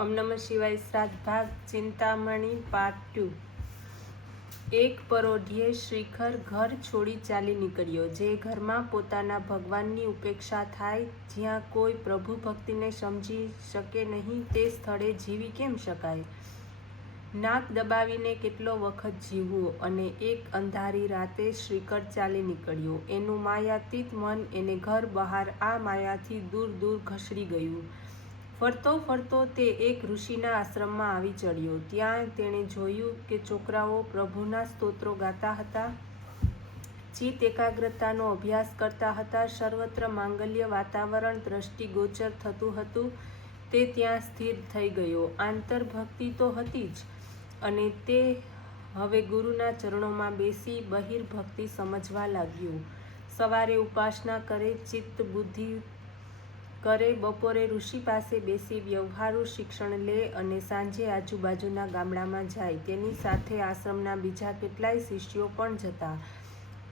ઓમ નમઃ શિવાય. શ્રાદ્ધ ભાગ ચિંતામણી પાર્ટ 2. એક પરોઢિયે શ્રીખર ઘર છોડી ચાલી નીકળ્યો. જે ઘરમાં પોતાના ભગવાનની ઉપેક્ષા થાય, જ્યાં કોઈ પ્રભુ ભક્તિને સમજી શકે નહીં, તે સ્થળે જીવી કેમ શકાય? નાક દબાવીને કેટલો વખત જીવવું? અને એક અંધારી રાતે શ્રીકર ચાલી નીકળ્યો. એનું માયાતીત મન એને ઘર બહાર આ માયાથી દૂર દૂર ઘસડી ગયું. ફરતો ફરતો તે એક ઋષિના આશ્રમમાં આવી ચડ્યો. ત્યાં તેણે જોયું કે છોકરાઓ પ્રભુના સ્તોત્રો ગાતા હતા, ચિત્ત એકાગ્રતાનો અભ્યાસ કરતા હતા, સર્વત્ર માંગલ્ય વાતાવરણ દ્રષ્ટિગોચર થતું હતું. તે ત્યાં સ્થિર થઈ ગયો. આંતરભક્તિ તો હતી જ, અને તે હવે ગુરુના ચરણોમાં બેસી બહિર્ભક્તિ સમજવા લાગ્યો. સવારે ઉપાસના કરે, ચિત્ત બુદ્ધિ કરે, બપોરે ઋષિ પાસે બેસી વ્યવહારુ શિક્ષણ લે અને સાંજે આજુબાજુના ગામડામાં જાય. તેની સાથે આશ્રમના બીજા કેટલાય શિષ્યો પણ જતા.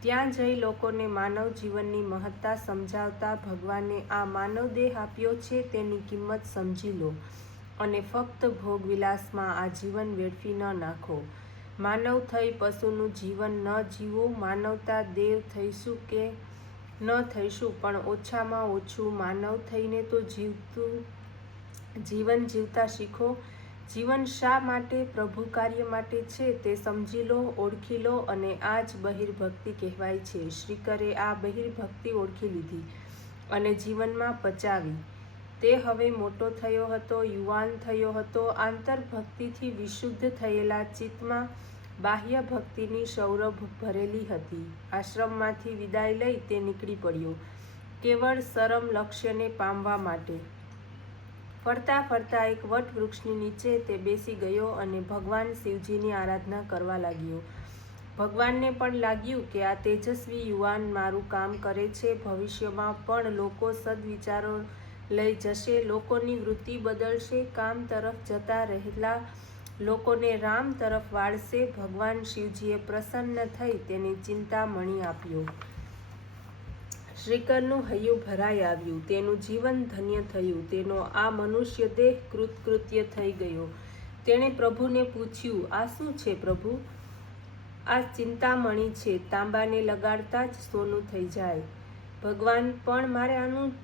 ત્યાં જઈ લોકોને માનવ જીવનની મહત્તા સમજાવતા. ભગવાને આ માનવ દેહ આપ્યો છે, તેની કિંમત સમજી લો અને ફક્ત ભોગવિલાસમાં આ જીવન વેડફી ન નાખો. માનવ થઈ પશુનું જીવન ન જીવો. માનવતા દેવ થઈશું કે ન થઈશું, પણ ઓછામાં ઓછું માનવ થઈને તો જીવન જીવતા શીખો. જીવન શા માટે? પ્રભુ કાર્ય માટે છે, તે સમજી લો, ઓળખી લો, અને આ જ બહિર્ભક્તિ કહેવાય છે. શ્રીકરે આ બહિર્ભક્તિ ઓળખી લીધી અને જીવનમાં પચાવી. તે હવે મોટો થયો હતો, યુવાન થયો હતો. આંતરભક્તિથી વિશુદ્ધ થયેલા ચિત્તમાં બાહ્ય ભક્તિની સૌરભ ભરેલી હતી. આશ્રમમાંથી વિદાય લઈ તે નીકળી પડ્યો, કેવળ સરમ લક્ષ્યને પામવા માટે. ફરતા ફરતા એક વટવૃક્ષની નીચે તે બેસી ગયો અને ભગવાન શિવજીની આરાધના કરવા લાગ્યો. ભગવાનને પણ લાગ્યું કે આ તેજસ્વી યુવાન મારું કામ કરે છે. ભવિષ્યમાં પણ લોકો સદવિચારો લઈ જશે, લોકોની વૃત્તિ બદલશે, કામ તરફ જતા રહેલા લોકોને રામ તરફ વાળશે. ભગવાન શિવજીએ પ્રસન્ન થઈ તેને ચિંતામણી આપ્યો. શ્રીકરનું હૈયું ભરાઈ આવ્યું. તેનું જીવન ધન્ય થયું. તેનો આ મનુષ્ય દેહ કૃતકૃત્ય થઈ ગયો. તેણે પ્રભુને પૂછ્યું, આ શું છે પ્રભુ? આ ચિંતામણી છે. તાંબાને લગાડતા જ સોનું થઈ જાય. ભગવાન, પણ મારે આનું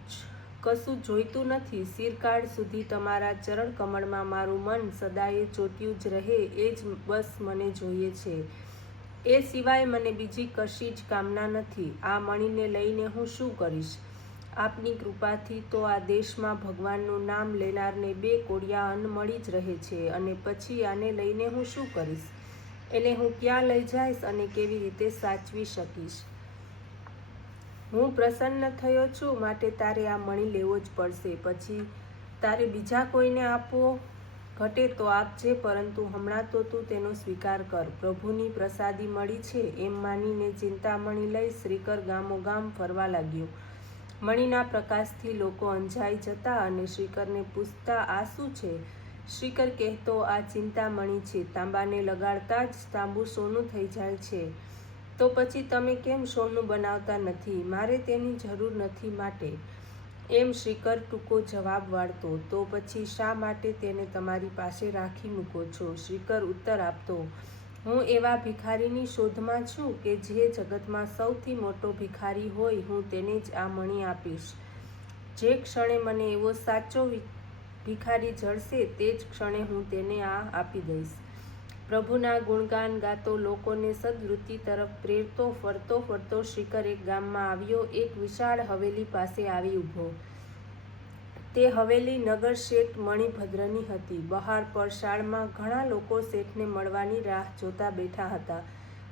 કશું જોઈતું નથી. ચિરકાળ સુધી તમારા ચરણ કમળમાં મારું મન સદાયે ચોંટ્યું જ રહે, એ જ બસ મને જોઈએ છે. એ સિવાય મને બીજી કશી જ કામના નથી. આ મણીને લઈને હું શું કરીશ? આપની કૃપાથી તો આ દેશમાં ભગવાનનું નામ લેનારને 2 કોડિયા અન્ન મળી જ રહે છે, અને પછી આને લઈને હું શું કરીશ? એને હું ક્યાં લઈ જઈશ અને કેવી રીતે સાચવી શકીશ? હું પ્રસન્ન થયો છું, માટે તારે આ મણી લેવો જ પડશે. પછી તારે બીજા કોઈને આપવો ઘટે તો આપજે, પરંતુ હમણાં તો તું તેનો સ્વીકાર કર. પ્રભુની પ્રસાદી મળી છે એમ માનીને ચિંતામણી લઈ શ્રીકર ગામોગામ ફરવા લાગ્યો. મણીના પ્રકાશથી લોકો અંજાઈ જતા અને શ્રીકરને પૂછતા, આ શું છે? શ્રીકર કહેતો, આ ચિંતામણી છે. તાંબાને લગાડતા જ તાંબુ સોનું થઈ જાય છે. તો પછી તમે કેમ સોનું બનાવતા નથી? મારે તેની જરૂર નથી માટે. એમ શ્રીકર ટૂંકો જવાબ વાળતો. તો પછી શા માટે તેને તમારી પાસે રાખી મૂકો છો? શ્રીકર ઉત્તર આપતો, હું એવા ભિખારીની શોધમાં છું કે જે જગતમાં સૌથી મોટો ભિખારી હોય, હું તેને જ આ મણી આપીશ. જે ક્ષણે મને એવો સાચો ભિખારી જળશે, તે જ ક્ષણે હું તેને આ આપી દઈશ. પ્રભુના ગુણગાન ગાતો લોકોને સદવૃત્તિ તરફ પ્રેરતો ફરતો ફરતો શ્રીકર એક ગામમાં આવ્યો. એક વિશાળ હવેલી પાસે આવી ઊભો. તે હવેલી નગર શેઠ મણિભદ્રની હતી. બહાર પરસાળમાં ઘણા લોકો શેઠને મળવાની રાહ જોતા બેઠા હતા.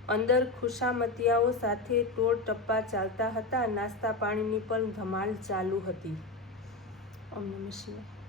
અંદર ખુશામતિયાઓ સાથે ટોળ ટપ્પા ચાલતા હતા. નાસ્તા પાણીની પણ ધમાલ ચાલુ હતી. ઓમ નમઃ શિવાય.